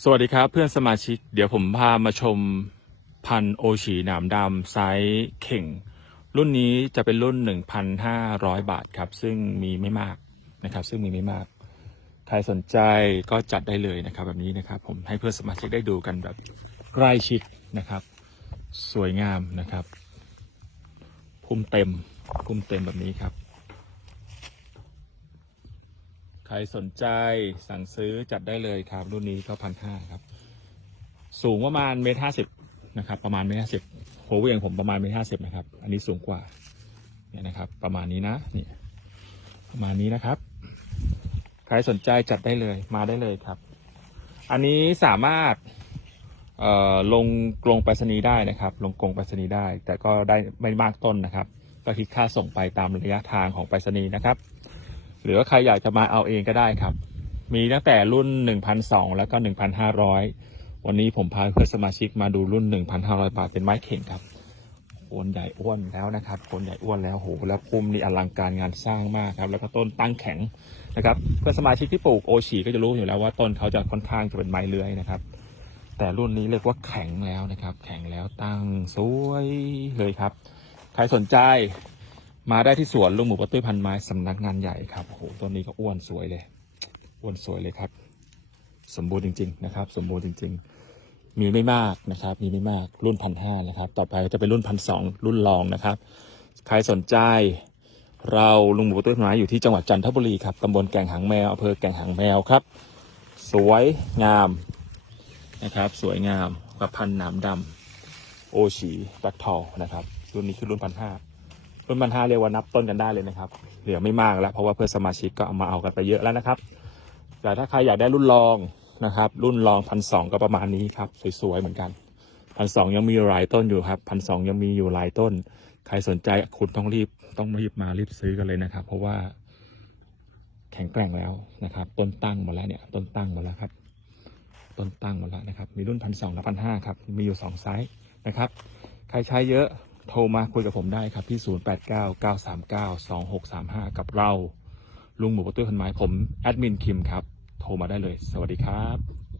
สวัสดีครับเพื่อนสมาชิก เดี๋ยวผมพามาชมพันโอชีหนามดำไซส์เข่ง รุ่นนี้จะเป็นรุ่น 1,500 บาทครับ ซึ่งมีไม่มากนะครับ ซึ่งมีไม่มาก ใครสนใจก็จัดได้เลยนะครับ แบบนี้นะครับ ผมให้เพื่อนสมาชิกได้ดูกันแบบใกล้ชิดนะครับ สวยงามนะครับ พุ่มเต็มพุ่มเต็มแบบนี้ครับ ใค รสนใจสั่งซื้อจัดได้เลยครับ รุ่นนี้ก็พันห้าครับ สูงประมาณเมตรห้าสิบนะครับ ประมาณเมตรห้าสิบหัวเวียงผมประมาณเมตรห้าสิบนะครับ อันนี้สูงกว่าเนี่ยนะครับ ประมาณนี้นะนี่ประมาณนี้นะครับ ใครสนใจจัดได้เลยมาได้เลยครับ อันนี้สามารถเอ่อลงกรงไปรษณีย์ได้นะครับ ลงกรงไปรษณีย์ได้ แต่ก็ได้ไม่มากต้นนะครับ ก็คิดค่าส่งไปตามระยะทางของไปรษณีย์นะครับ หรือว่าใครอยากจะมาเอาเองก็ได้ครับ มีตั้งแต่รุ่น 1,200 แล้วก็ 1,500 วันนี้ผมพาเพื่อนสมาชิกมาดูรุ่น 1,500 บาทเป็นไม้เข่งครับโคนใหญ่อ้วนแล้วนะครับโคนใหญ่อ้วนแล้วโหแล้วพุ่มนี่อลังการงานสร้างมากครับ แล้วก็ต้นตั้งแข็งนะครับ เพื่อนสมาชิกที่ปลูกโอชีก็จะรู้อยู่แล้วว่าต้นเขาจะค่อนข้างจะเป็นไม้เลื้อยนะครับ แต่รุ่นนี้เรียกว่าแข็งแล้วนะครับ แข็งแล้วตั้งสวยเลยครับ ใครสนใจ มาได้ที่สวนลุงหมูปะตุ้ยพันไม้สำนักงานใหญ่ครับโอ้โหต้นนี้ก็อ้วนสวยเลย อ้วนสวยเลยครับ สมบูรณ์จริง ๆ นะครับ สมบูรณ์จริง ๆ มีไม่มากนะครับ มีไม่มากรุ่นพันห้านะครับ ต่อไปจะเป็นรุ่นพันสองรุ่นรองนะครับ ใครสนใจ เราลุงหมูปะตุ้ยพันไม้อยู่ที่จังหวัดจันทบุรีครับตำบลแก่งหางแมวอำเภอแก่งหางแมวครับ สวยงามนะครับ สวยงามกับพันธุ์หนามดำโอชีแบล็กทอลนะครับ รุ่นนี้คือรุ่นพันห้า รุ่นพันห้าเรียกว่านับต้นกันได้เลยนะครับ เหลือไม่มากแล้วเพราะว่าเพื่อนสมาชิกก็เอามาเอากันไปเยอะแล้วนะครับ แต่ถ้าใครอยากได้รุ่นรองนะครับ รุ่นรองพันสองก็ประมาณนี้ครับ สวยๆเหมือนกันพันสองยังมีอยู่หลายต้นอยู่ครับพันสองยังมีอยู่หลายต้น ใครสนใจคุณต้องรีบต้องรีบมารีบซื้อกันเลยนะครับ เพราะว่า แข็งแกร่งแล้วนะครับ ต้นตั้งหมดแล้วเนี่ยต้นตั้งหมดแล้วครับ ต้นตั้งหมดแล้วนะครับ มีรุ่นพันสองและพันห้าครับ มีอยู่สองไซส์นะครับ ใครใช้เยอะ โทรมาคุยกับผมได้ครับที่ 0899392635 กับเรา ลุงหมูปะตุ้ยพันไม้ผม แอดมินคิมครับ โทรมาได้เลย สวัสดีครับ